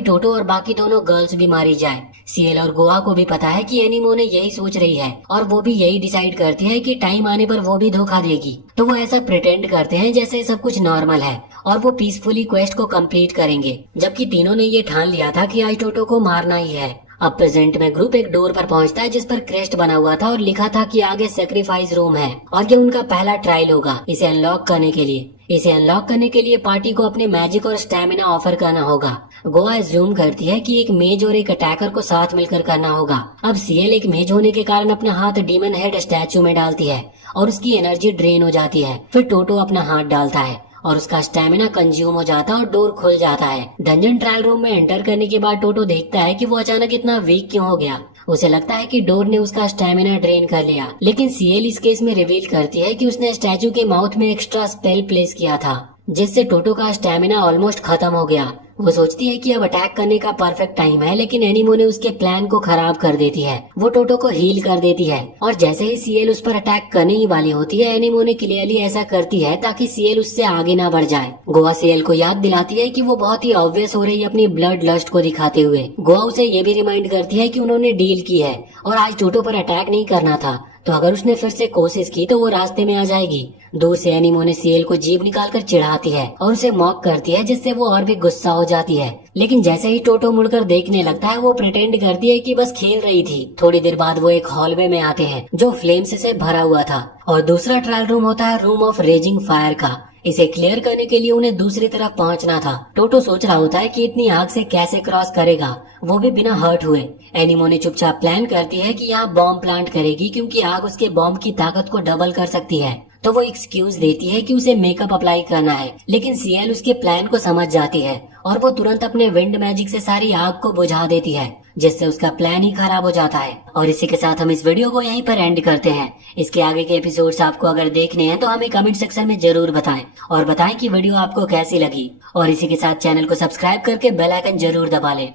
टोटो और बाकी दोनों गर्ल्स भी मारी जाए। सीएल और गोवा को भी पता है कि एनिमो ने यही सोच रही है और वो भी यही डिसाइड करती है कि टाइम आने पर वो भी धोखा देगी, तो वो ऐसा प्रिटेंड करते हैं जैसे सब कुछ नॉर्मल है और वो पीसफुली क्वेस्ट को कंप्लीट करेंगे, जबकि तीनों ने ये ठान लिया था कि आज टोटो को मारना ही है। अब प्रेजेंट में ग्रुप एक डोर पर पहुंचता है जिस पर क्रेस्ट बना हुआ था और लिखा था कि आगे सेक्रीफाइस रूम है और ये उनका पहला ट्रायल होगा इसे अनलॉक करने के लिए। इसे अनलॉक करने के लिए पार्टी को अपने मैजिक और स्टैमिना ऑफर करना होगा। गोवा एज्यूम करती है कि एक मेज और एक अटैकर को साथ मिलकर करना होगा। अब सीएल एक मेज होने के कारण अपना हाथ डीमन हेड स्टैचू में डालती है और उसकी एनर्जी ड्रेन हो जाती है। फिर टोटो अपना हाथ डालता है और उसका स्टैमिना कंज्यूम हो जाता है और डोर खुल जाता है। डंजन ट्रायल रूम में एंटर करने के बाद टोटो देखता है कि वो अचानक इतना वीक क्यों हो गया। उसे लगता है कि डोर ने उसका स्टैमिना ड्रेन कर लिया, लेकिन सीएल इस केस में रिवील करती है कि उसने स्टैचू के माउथ में एक्स्ट्रा स्पेल प्लेस किया था, जिससे टोटो का स्टैमिना ऑलमोस्ट खत्म हो गया। वो सोचती है कि अब अटैक करने का परफेक्ट टाइम है, लेकिन एनिमो ने उसके प्लान को खराब कर देती है। वो टोटो को हील कर देती है और जैसे ही सीएल उस पर अटैक करने ही वाली होती है, एनिमो ने क्लियरली ऐसा करती है ताकि सीएल उससे आगे ना बढ़ जाए। गोवा सीएल को याद दिलाती है कि वो बहुत ही ऑब्वियस हो रही है अपनी ब्लड लस्ट को दिखाते हुए। गोवा उसे ये भी रिमाइंड करती है कि उन्होंने डील की है और आज टोटो पर अटैक नहीं करना था, तो अगर उसने फिर से कोशिश की तो वो रास्ते में आ जाएगी। दूर से एनिमो ने सीएल को जीभ निकालकर चिढ़ाती है और उसे मॉक करती है, जिससे वो और भी गुस्सा हो जाती है। लेकिन जैसे ही टोटो मुड़कर देखने लगता है, वो प्रिटेंड करती है कि बस खेल रही थी। थोड़ी देर बाद वो एक हॉलवे में आते हैं जो फ्लेम्स से भरा हुआ था और दूसरा ट्रायल रूम होता है रूम ऑफ रेजिंग फायर का। इसे क्लियर करने के लिए उन्हें दूसरी तरफ पहुंचना था। टोटो सोच रहा होता है कि इतनी आग से कैसे क्रॉस करेगा, वो भी बिना हर्ट हुए। एनिमो ने चुपचाप प्लान करती है कि यहाँ बॉम्ब प्लांट करेगी क्योंकि आग उसके बॉम्ब की ताकत को डबल कर सकती है, तो वो एक्सक्यूज देती है कि उसे मेकअप अप्लाई करना है। लेकिन सीएल उसके प्लान को समझ जाती है और वो तुरंत अपने विंड मैजिक से सारी आग को बुझा देती है, जिससे उसका प्लान ही खराब हो जाता है। और इसी के साथ हम इस वीडियो को यहीं पर एंड करते हैं। इसके आगे के एपिसोड्स आपको अगर देखने हैं तो हमें कमेंट सेक्शन में जरूर बताएं और बताएं कि वीडियो आपको कैसी लगी। और इसी के साथ चैनल को सब्सक्राइब करके बेल आइकन जरूर दबा लें।